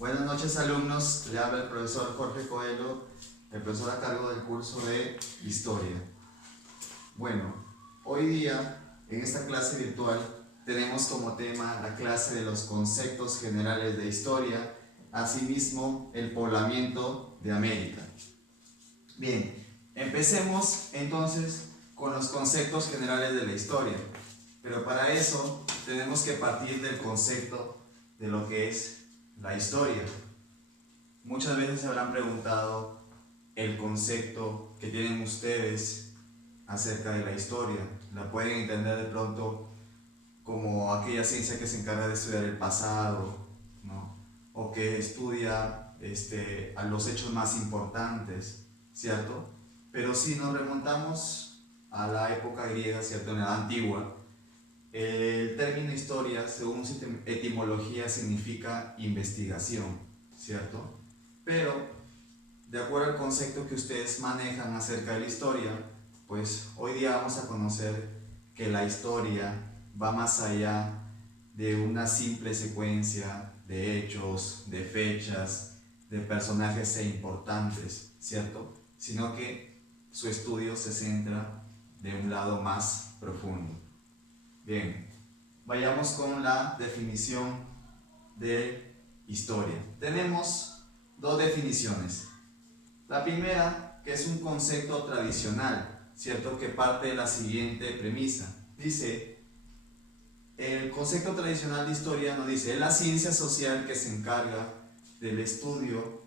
Buenas noches, alumnos. Le habla el profesor Jorge Coelho, el profesor a cargo del curso de Historia. Bueno, hoy día en esta clase virtual tenemos como tema la clase de los conceptos generales de historia, asimismo el poblamiento de América. Bien, empecemos entonces con los conceptos generales de la historia, pero para eso tenemos que partir del concepto de lo que es la historia. Muchas veces se habrán preguntado el concepto que tienen ustedes acerca de la historia. La pueden entender de pronto como aquella ciencia que se encarga de estudiar el pasado, ¿no? O que estudia a los hechos más importantes, ¿cierto? Pero si nos remontamos a la época griega, ¿cierto? En la antigua, el término historia, según su etimología, significa investigación, ¿cierto? Pero, de acuerdo al concepto que ustedes manejan acerca de la historia, pues hoy día vamos a conocer que la historia va más allá de una simple secuencia de hechos, de fechas, de personajes importantes, ¿cierto? Sino que su estudio se centra de un lado más profundo. Bien, vayamos con la definición de historia. Tenemos dos definiciones. La primera, que es un concepto tradicional, ¿cierto? Que parte de la siguiente premisa. Dice, el concepto tradicional de historia nos dice, es la ciencia social que se encarga del estudio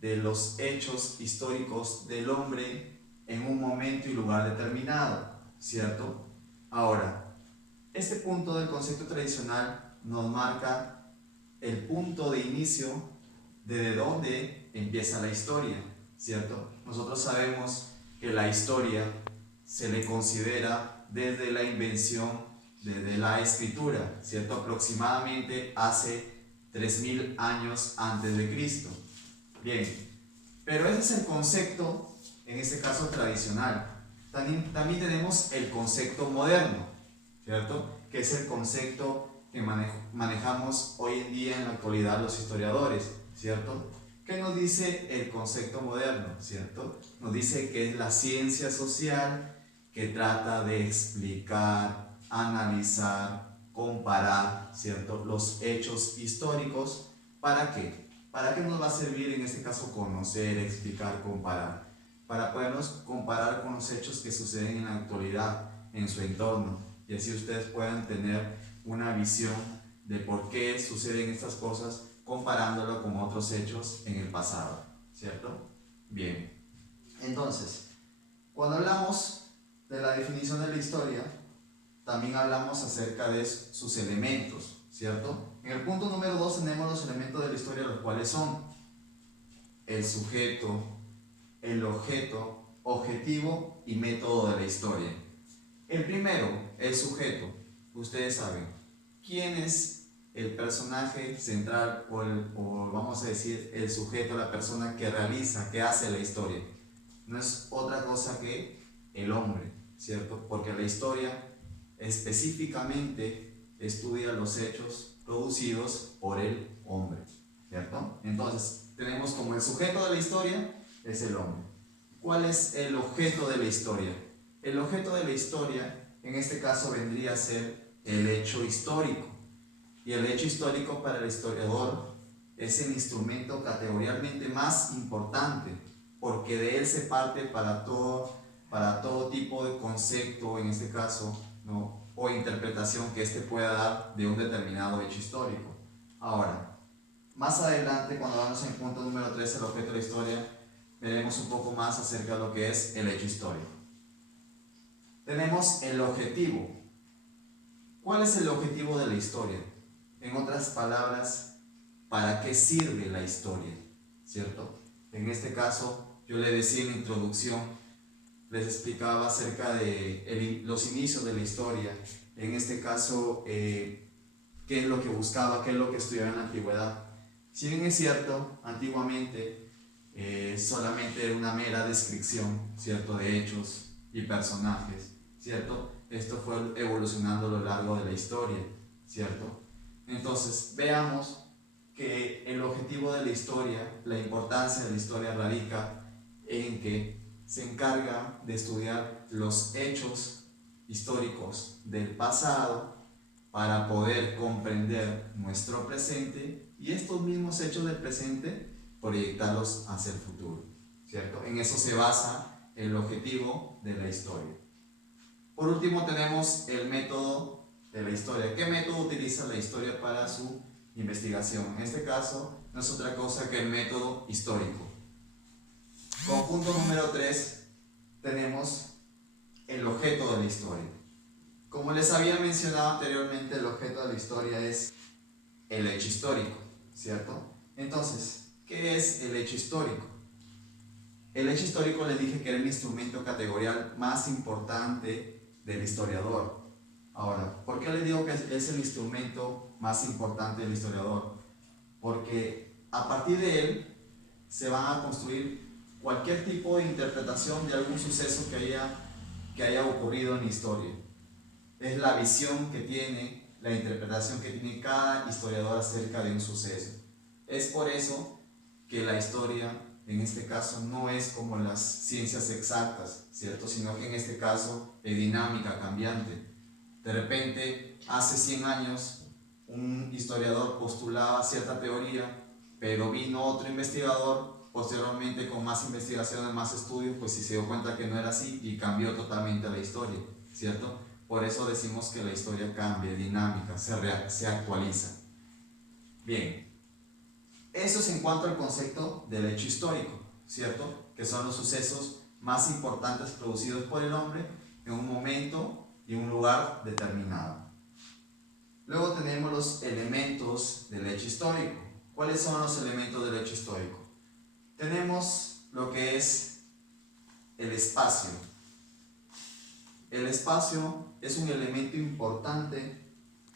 de los hechos históricos del hombre en un momento y lugar determinado, ¿cierto? Ahora, este punto del concepto tradicional nos marca el punto de inicio de dónde empieza la historia, ¿cierto? Nosotros sabemos que la historia se le considera desde la invención, desde la escritura, ¿cierto? Aproximadamente hace 3000 años antes de Cristo. Bien, pero ese es el concepto, en este caso tradicional. También tenemos el concepto moderno, ¿cierto? Que es el concepto que manejamos hoy en día en la actualidad los historiadores, ¿cierto? ¿Qué nos dice el concepto moderno, ¿cierto? Nos dice que es la ciencia social que trata de explicar, analizar, comparar, ¿cierto? Los hechos históricos. ¿Para qué? ¿Para qué nos va a servir en este caso conocer, explicar, comparar? Para podernos comparar con los hechos que suceden en la actualidad, en su entorno, y así ustedes puedan tener una visión de por qué suceden estas cosas comparándolo con otros hechos en el pasado, ¿cierto? Bien, entonces, cuando hablamos de la definición de la historia, también hablamos acerca de sus elementos, ¿cierto? En el punto número 2 tenemos los elementos de la historia, los cuales son el sujeto, el objeto, objetivo y método de la historia. El primero, el sujeto. Ustedes saben, ¿quién es el personaje central o vamos a decir el sujeto, la persona que realiza, que hace la historia? No es otra cosa que el hombre, ¿cierto? Porque la historia específicamente estudia los hechos producidos por el hombre, ¿cierto? Entonces, tenemos como el sujeto de la historia es el hombre. ¿Cuál es el objeto de la historia? El objeto de la historia, en este caso, vendría a ser el hecho histórico. Y el hecho histórico para el historiador es el instrumento categorialmente más importante, porque de él se parte para todo tipo de concepto, en este caso, ¿no? O interpretación que éste pueda dar de un determinado hecho histórico. Ahora, más adelante, cuando vamos en el punto número 3, el objeto de la historia, veremos un poco más acerca de lo que es el hecho histórico. Tenemos el objetivo. ¿Cuál es el objetivo de la historia? En otras palabras, ¿para qué sirve la historia? ¿Cierto? En este caso, yo le decía en la introducción, les explicaba acerca de los inicios de la historia. En este caso, qué es lo que buscaba, qué es lo que estudiaba en la antigüedad. Si bien es cierto, antiguamente solamente era una mera descripción, ¿cierto?, de hechos y personajes, ¿cierto? Esto fue evolucionando a lo largo de la historia, ¿cierto? Entonces, veamos que el objetivo de la historia, la importancia de la historia radica en que se encarga de estudiar los hechos históricos del pasado para poder comprender nuestro presente y estos mismos hechos del presente proyectarlos hacia el futuro, ¿cierto? En eso se basa el objetivo de la historia. Por último tenemos el método de la historia. ¿Qué método utiliza la historia para su investigación? En este caso no es otra cosa que el método histórico. Como punto número 3 tenemos el objeto de la historia. Como les había mencionado anteriormente, el objeto de la historia es el hecho histórico, ¿cierto? Entonces, ¿qué es el hecho histórico? El hecho histórico les dije que era el instrumento categorial más importante del historiador. Ahora, ¿por qué les digo que es el instrumento más importante del historiador? Porque a partir de él se van a construir cualquier tipo de interpretación de algún suceso que haya ocurrido en la historia. Es la visión que tiene, la interpretación que tiene cada historiador acerca de un suceso. Es por eso que la historia, en este caso, no es como las ciencias exactas, ¿cierto? Sino que en este caso es dinámica, cambiante. De repente, hace 100 años, un historiador postulaba cierta teoría, pero vino otro investigador posteriormente con más investigaciones, más estudios, pues si se dio cuenta que no era así y cambió totalmente la historia, ¿cierto? Por eso decimos que la historia cambia, dinámica, se actualiza. Bien, eso es en cuanto al concepto del hecho histórico, ¿cierto? Que son los sucesos más importantes producidos por el hombre en un momento y un lugar determinado. Luego tenemos los elementos del hecho histórico. ¿Cuáles son los elementos del hecho histórico? Tenemos lo que es el espacio. El espacio es un elemento importante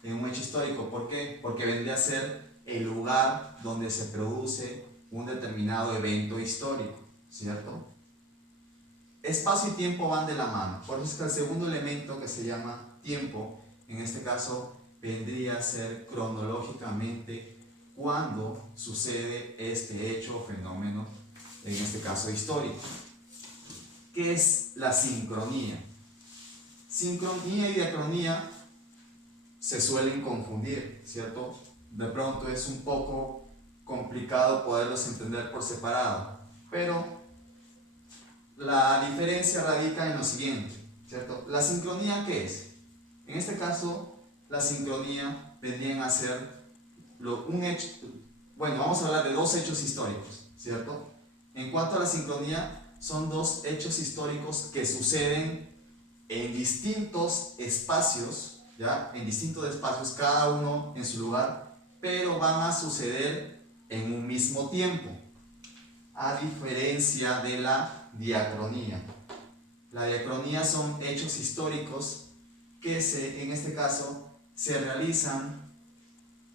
en un hecho histórico. ¿Por qué? Porque vendría a ser el lugar donde se produce un determinado evento histórico, ¿cierto? Espacio y tiempo van de la mano. Por eso es que el segundo elemento, que se llama tiempo, en este caso vendría a ser cronológicamente cuando sucede este hecho o fenómeno, en este caso histórico. ¿Qué es la sincronía? Sincronía y diacronía se suelen confundir, ¿cierto? De pronto es un poco complicado poderlos entender por separado, pero la diferencia radica en lo siguiente, ¿cierto? ¿La sincronía qué es? En este caso, la sincronía vendrían a ser un hecho. Bueno, vamos a hablar de dos hechos históricos, ¿cierto? En cuanto a la sincronía, son dos hechos históricos que suceden en distintos espacios, ¿ya? En distintos espacios, cada uno en su lugar, pero van a suceder en un mismo tiempo, a diferencia de la diacronía. La diacronía son hechos históricos que en este caso se realizan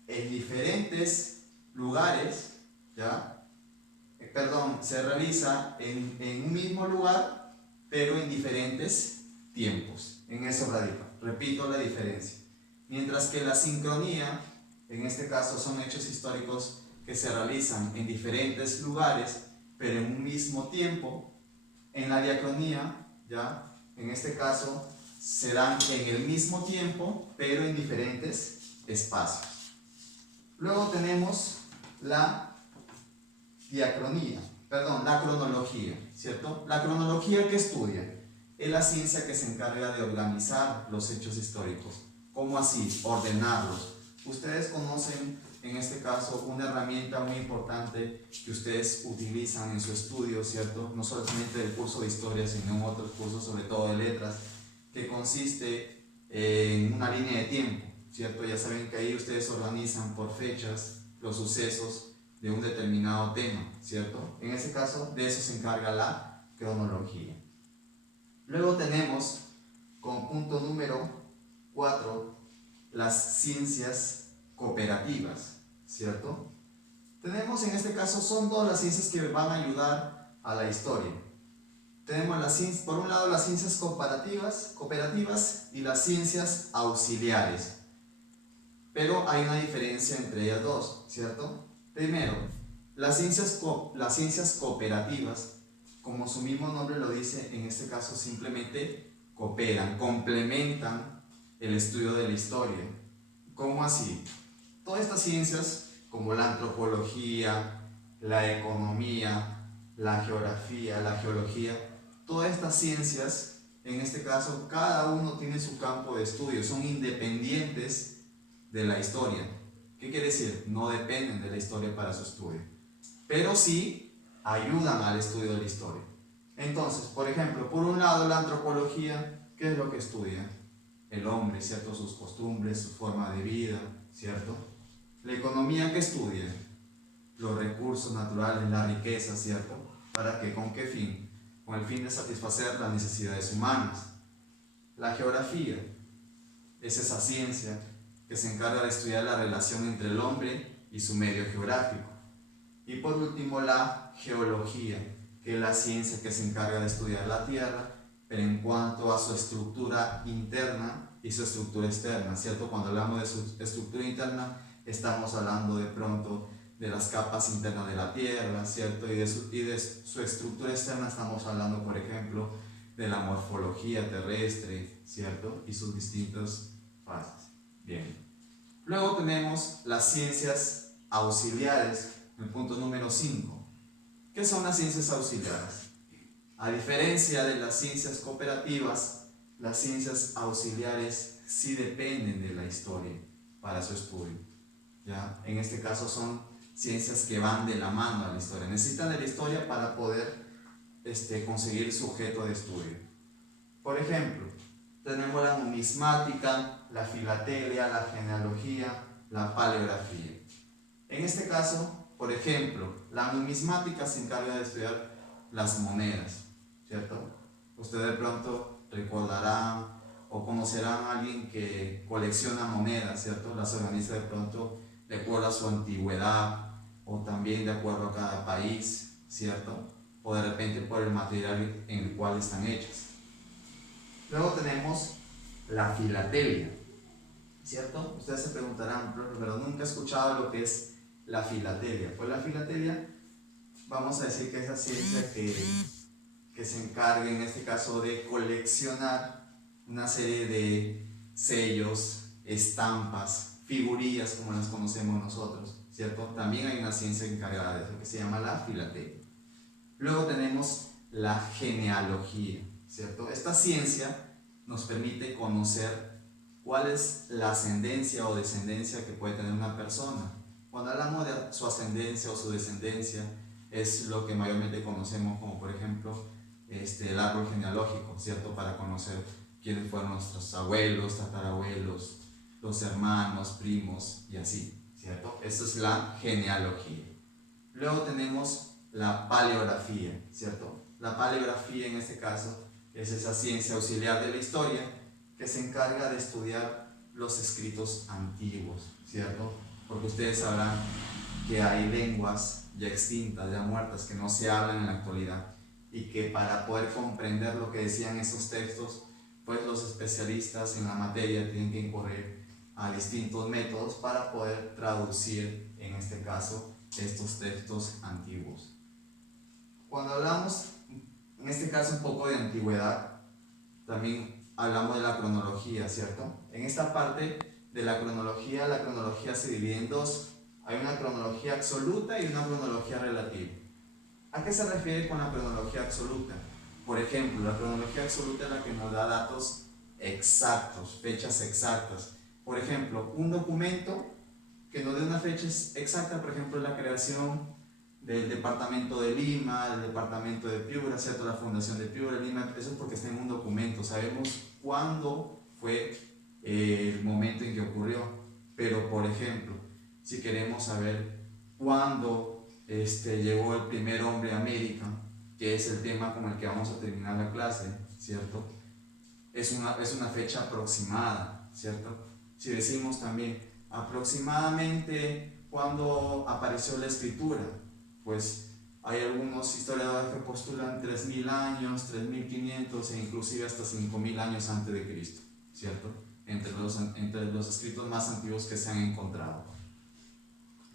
en diferentes lugares, ¿ya? Se realiza en un mismo lugar, pero en diferentes tiempos. En eso radica. Repito la diferencia. Mientras que la sincronía, en este caso, son hechos históricos que se realizan en diferentes lugares, pero en un mismo tiempo. En la diacronía, ¿ya? En este caso, se dan en el mismo tiempo, pero en diferentes espacios. Luego tenemos la cronología, ¿cierto? La cronología, que estudia es la ciencia que se encarga de organizar los hechos históricos. ¿Cómo así? Ordenarlos. Ustedes conocen, en este caso, una herramienta muy importante que ustedes utilizan en su estudio, ¿cierto? No solamente del curso de historia, sino en otros cursos, sobre todo de letras, que consiste en una línea de tiempo, ¿cierto? Ya saben que ahí ustedes organizan por fechas los sucesos de un determinado tema, ¿cierto? En ese caso, de eso se encarga la cronología. Luego tenemos, como punto número 4, las ciencias cooperativas, ¿cierto? Tenemos, en este caso, son todas las ciencias que van a ayudar a la historia. Tenemos por un lado las ciencias cooperativas y las ciencias auxiliares. Pero hay una diferencia entre ellas dos, ¿cierto? Primero, las ciencias cooperativas, como su mismo nombre lo dice, en este caso simplemente cooperan, complementan el estudio de la historia. ¿Cómo así? Todas estas ciencias, como la antropología, la economía, la geografía, la geología, todas estas ciencias, en este caso, cada uno tiene su campo de estudio, son independientes de la historia. ¿Qué quiere decir? No dependen de la historia para su estudio, pero sí ayudan al estudio de la historia. Entonces, por ejemplo, por un lado la antropología, ¿qué es lo que estudia? El hombre, ¿cierto? Sus costumbres, su forma de vida, ¿cierto? La economía, ¿qué estudia? Los recursos naturales, la riqueza, ¿cierto? ¿Para qué? ¿Con qué fin? Con el fin de satisfacer las necesidades humanas. La geografía es esa ciencia que se encarga de estudiar la relación entre el hombre y su medio geográfico. Y por último, la geología, que es la ciencia que se encarga de estudiar la Tierra, pero en cuanto a su estructura interna y su estructura externa, ¿cierto? Cuando hablamos de su estructura interna, estamos hablando de pronto de las capas internas de la Tierra, ¿cierto? Y de su estructura externa estamos hablando, por ejemplo, de la morfología terrestre, ¿cierto? Y sus distintas fases. Bien. Luego tenemos las ciencias auxiliares, el punto número 5. ¿Qué son las ciencias auxiliares? A diferencia de las ciencias cooperativas, las ciencias auxiliares sí dependen de la historia para su estudio, ¿ya? En este caso son ciencias que van de la mano a la historia, necesitan de la historia para poder conseguir su objeto de estudio. Por ejemplo, tenemos la numismática, la filatelia, la genealogía, la paleografía. En este caso, por ejemplo, la numismática se encarga de estudiar las monedas, ¿cierto? Ustedes de pronto recordarán o conocerán a alguien que colecciona monedas, ¿cierto? Las organiza de pronto de acuerdo a su antigüedad o también de acuerdo a cada país, ¿cierto? O de repente por el material en el cual están hechas. Luego tenemos la filatelia, ¿cierto? Ustedes se preguntarán, pero nunca he escuchado lo que es la filatelia. Pues la filatelia, vamos a decir que es la ciencia que se encarga en este caso de coleccionar una serie de sellos, estampas, figurillas como las conocemos nosotros, ¿cierto? También hay una ciencia encargada de eso que se llama la filatelia. Luego tenemos la genealogía, ¿cierto? Esta ciencia nos permite conocer cuál es la ascendencia o descendencia que puede tener una persona. Cuando hablamos de su ascendencia o su descendencia, es lo que mayormente conocemos como, por ejemplo, el árbol genealógico, ¿cierto? Para conocer quiénes fueron nuestros abuelos, tatarabuelos, los hermanos, primos y así, ¿cierto? Esto es la genealogía. Luego tenemos la paleografía, ¿cierto? La paleografía en este caso es esa ciencia auxiliar de la historia que se encarga de estudiar los escritos antiguos, ¿cierto? Porque ustedes sabrán que hay lenguas ya extintas, ya muertas, que no se hablan en la actualidad y que para poder comprender lo que decían esos textos, pues los especialistas en la materia tienen que incurrir a distintos métodos para poder traducir, en este caso, estos textos antiguos. Cuando hablamos, en este caso, un poco de antigüedad, también hablamos de la cronología, ¿cierto? En esta parte de la cronología se divide en dos. Hay una cronología absoluta y una cronología relativa. ¿A qué se refiere con la cronología absoluta? Por ejemplo, la cronología absoluta es la que nos da datos exactos, fechas exactas. Por ejemplo, un documento que nos dé una fecha exacta, por ejemplo, la creación del departamento de Lima, del departamento de Piura, ¿cierto? La fundación de Piura, Lima, eso es porque está en un documento, sabemos cuándo fue el momento en que ocurrió. Pero, por ejemplo, si queremos saber cuándo llegó el primer hombre a América, que es el tema con el que vamos a terminar la clase, ¿cierto? Es una fecha aproximada, ¿cierto? Si decimos también aproximadamente cuando apareció la escritura, pues hay algunos historiadores que postulan 3.000 años, 3.500 e inclusive hasta 5.000 años antes de Cristo, ¿cierto? Entre los escritos más antiguos que se han encontrado.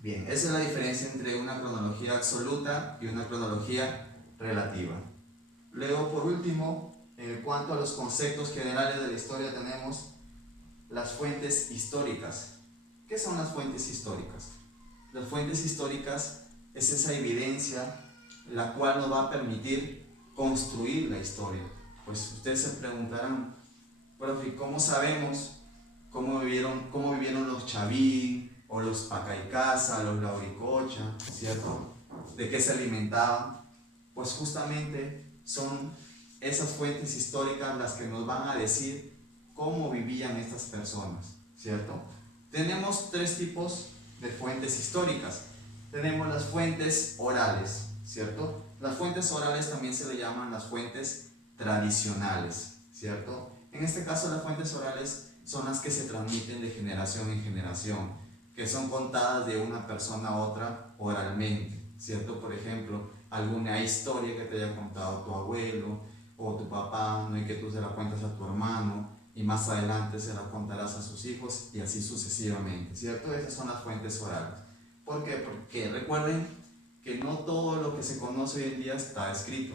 Bien, esa es la diferencia entre una cronología absoluta y una cronología relativa. Luego, por último, en cuanto a los conceptos generales de la historia, tenemos las fuentes históricas. ¿Qué son las fuentes históricas? Las fuentes históricas es esa evidencia la cual nos va a permitir construir la historia. Pues ustedes se preguntarán, profe, ¿cómo sabemos cómo vivieron los Chavín o los Pacaicasa, los Lauricocha, ¿cierto? ¿De qué se alimentaban? Pues justamente son esas fuentes históricas las que nos van a decir cómo vivían estas personas, ¿cierto? Tenemos tres tipos de fuentes históricas. Tenemos las fuentes orales, ¿cierto? Las fuentes orales también se le llaman las fuentes tradicionales, ¿cierto? En este caso las fuentes orales son las que se transmiten de generación en generación, que son contadas de una persona a otra oralmente, ¿cierto? Por ejemplo, alguna historia que te haya contado tu abuelo o tu papá, ¿no? Y que tú se la cuentas a tu hermano y más adelante se la contarás a sus hijos y así sucesivamente, ¿cierto? Esas son las fuentes orales. ¿Por qué? Porque recuerden que no todo lo que se conoce hoy en día está escrito,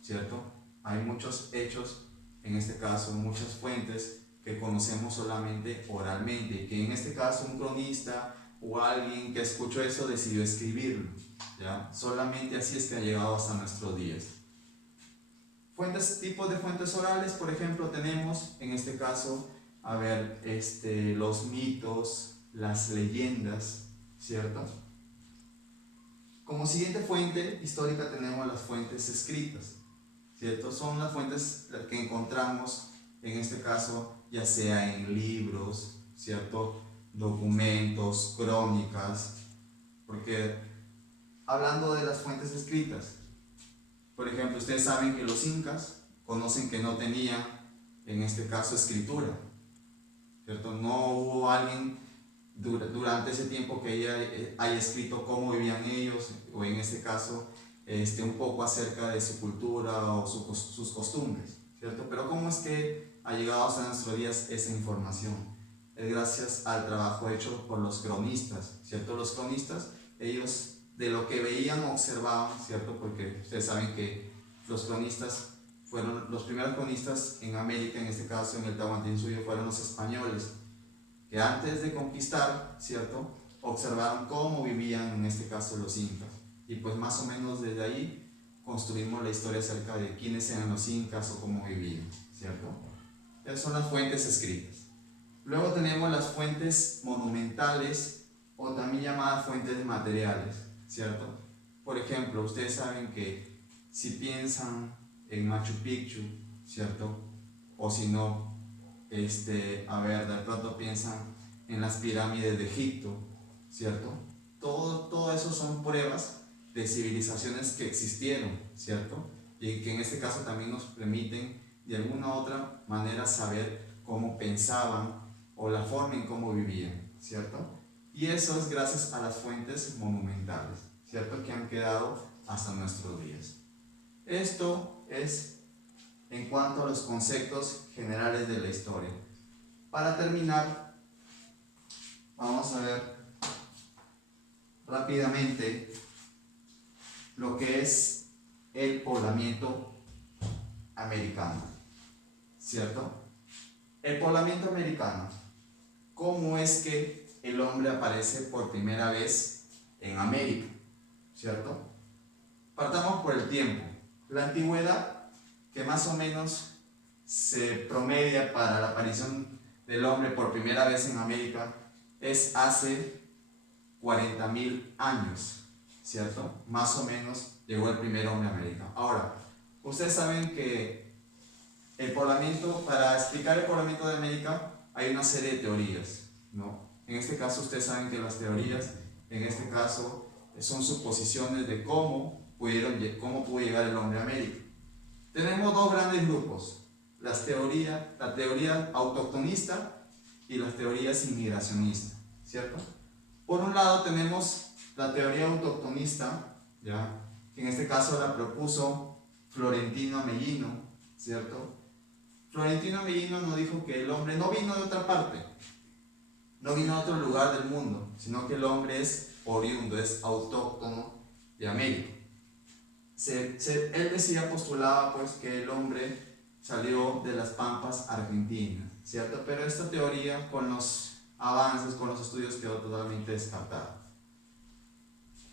¿cierto? Hay muchos hechos, en este caso muchas fuentes que conocemos solamente oralmente, que en este caso un cronista o alguien que escuchó eso decidió escribirlo, ¿ya? Solamente así es que ha llegado hasta nuestros días. Tipos de fuentes orales, por ejemplo, tenemos en este caso, a ver, los mitos, las leyendas, ¿cierto? Como siguiente fuente histórica tenemos las fuentes escritas, ¿cierto? Son las fuentes que encontramos, en este caso, ya sea en libros, ¿cierto? Documentos, crónicas, porque hablando de las fuentes escritas, por ejemplo, ustedes saben que los incas conocen que no tenían, en este caso, escritura, ¿cierto? No hubo alguien durante ese tiempo que haya escrito cómo vivían ellos, o en este caso, un poco acerca de su cultura o sus costumbres, ¿cierto? Pero ¿cómo es que ha llegado hasta nuestros días esa información? Es gracias al trabajo hecho por los cronistas, ¿cierto? Los cronistas, ellos de lo que veían observaban, ¿cierto? Porque ustedes saben que los cronistas fueron los primeros cronistas en América, en este caso en el Tahuantinsuyo, fueron los españoles, que antes de conquistar, ¿cierto? Observaron cómo vivían en este caso los incas. Y pues más o menos desde ahí construimos la historia acerca de quiénes eran los incas o cómo vivían, ¿cierto? Esas son las fuentes escritas. Luego tenemos las fuentes monumentales o también llamadas fuentes materiales, ¿cierto? Por ejemplo, ustedes saben que si piensan en Machu Picchu, ¿cierto? O si no, a ver, de pronto piensan en las pirámides de Egipto, ¿cierto? Todo eso son pruebas de civilizaciones que existieron, ¿cierto? Y que en este caso también nos permiten de alguna u otra manera saber cómo pensaban o la forma en cómo vivían, ¿cierto? Y eso es gracias a las fuentes monumentales, ¿cierto? Que han quedado hasta nuestros días. Esto es en cuanto a los conceptos generales de la historia. Para terminar, vamos a ver rápidamente lo que es el poblamiento americano, ¿cierto? El poblamiento americano, ¿cómo es que el hombre aparece por primera vez en América? ¿Cierto? Partamos por el tiempo. La antigüedad, que más o menos se promedia para la aparición del hombre por primera vez en América, es hace 40.000 años, ¿cierto? Más o menos llegó el primer hombre a América. Ahora, ustedes saben que para explicar el poblamiento de América hay una serie de teorías, ¿no? En este caso ustedes saben que las teorías, en este caso, son suposiciones de cómo pudo llegar el hombre a América. Tenemos dos grandes grupos, la teoría autoctonista y las teorías inmigracionistas, ¿cierto? Por un lado tenemos la teoría autoctonista, ¿ya? Que en este caso la propuso Florentino Amellino, ¿cierto? Florentino Amellino nos dijo que el hombre no vino de otra parte, no vino de otro lugar del mundo, sino que el hombre es oriundo, es autóctono de América. Él decía, postulaba pues que el hombre salió de las pampas argentinas, ¿cierto? Pero esta teoría con los avances, con los estudios quedó totalmente descartada.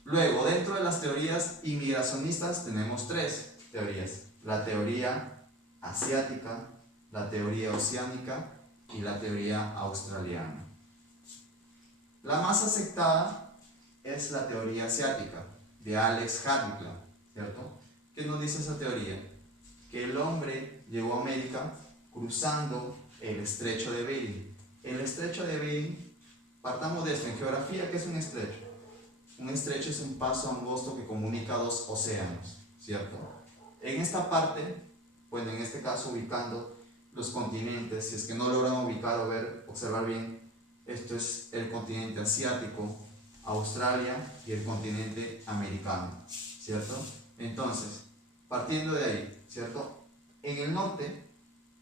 Luego, dentro de las teorías inmigracionistas tenemos tres teorías: la teoría asiática, la teoría oceánica y la teoría australiana. La más aceptada es la teoría asiática de Alex Hadwick, ¿cierto? ¿Qué nos dice esa teoría? Que el hombre llegó a América cruzando el estrecho de Bering. El estrecho de Bering, partamos de esto en geografía, ¿qué es un estrecho? Un estrecho es un paso angosto que comunica dos océanos, ¿cierto? En esta parte, bueno, en este caso ubicando los continentes, si es que no logran ubicar o ver, observar bien, esto es el continente asiático, Australia y el continente americano, ¿cierto? Entonces, partiendo de ahí, ¿cierto? En el norte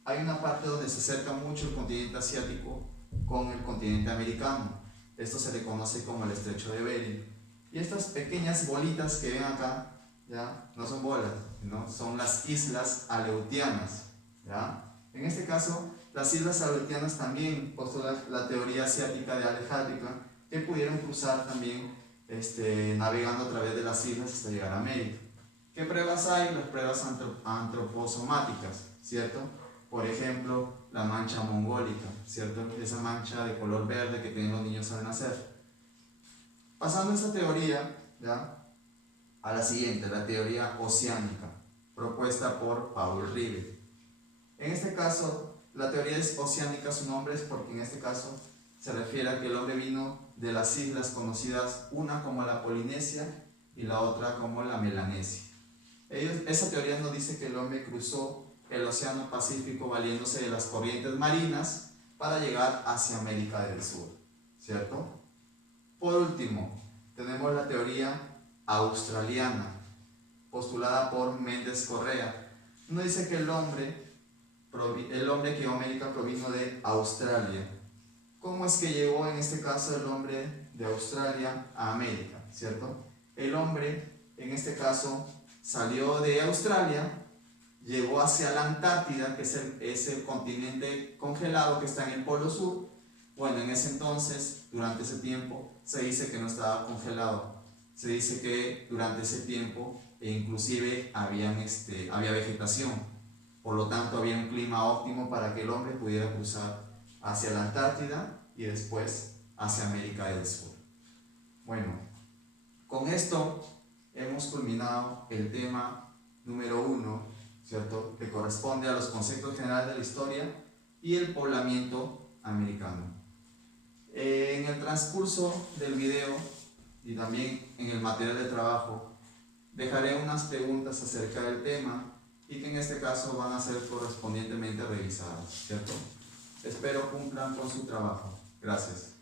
hay una parte donde se acerca mucho el continente asiático con el continente americano. Esto se le conoce como el estrecho de Bering. Y estas pequeñas bolitas que ven acá, ¿ya? No son bolas, ¿no? Son las islas Aleutianas, ¿ya? En este caso, las islas Aleutianas también postula la teoría asiática de Alex Hadwick, que pudieron cruzar también navegando a través de las islas hasta llegar a América. ¿Qué pruebas hay? Las pruebas antroposomáticas, ¿cierto? Por ejemplo, la mancha mongólica, ¿cierto? Esa mancha de color verde que tienen los niños al nacer. Pasando esta teoría, ¿ya?, a la siguiente, la teoría oceánica, propuesta por Paul Rivet. En este caso, la teoría oceánica, su nombre es porque en este caso se refiere a que el hombre vino de las islas conocidas, una como la Polinesia y la otra como la Melanesia. Esa teoría nos dice que el hombre cruzó el Océano Pacífico valiéndose de las corrientes marinas para llegar hacia América del Sur, ¿cierto? Por último, tenemos la teoría australiana, postulada por Méndez Correa. Nos dice que el hombre que llegó a América provino de Australia. ¿Cómo es que llegó en este caso el hombre de Australia a América, ¿cierto? El hombre, en este caso, salió de Australia, llegó hacia la Antártida, que es el continente congelado que está en el Polo Sur. Bueno, en ese entonces, durante ese tiempo, se dice que no estaba congelado. Se dice que durante ese tiempo inclusive había vegetación. Por lo tanto, había un clima óptimo para que el hombre pudiera cruzar hacia la Antártida y después hacia América del Sur. Bueno, con esto hemos culminado el tema número 1, ¿cierto?, que corresponde a los conceptos generales de la historia y el poblamiento americano. En el transcurso del video y también en el material de trabajo dejaré unas preguntas acerca del tema y que en este caso van a ser correspondientemente revisadas, ¿cierto? Espero cumplan con su trabajo. Gracias.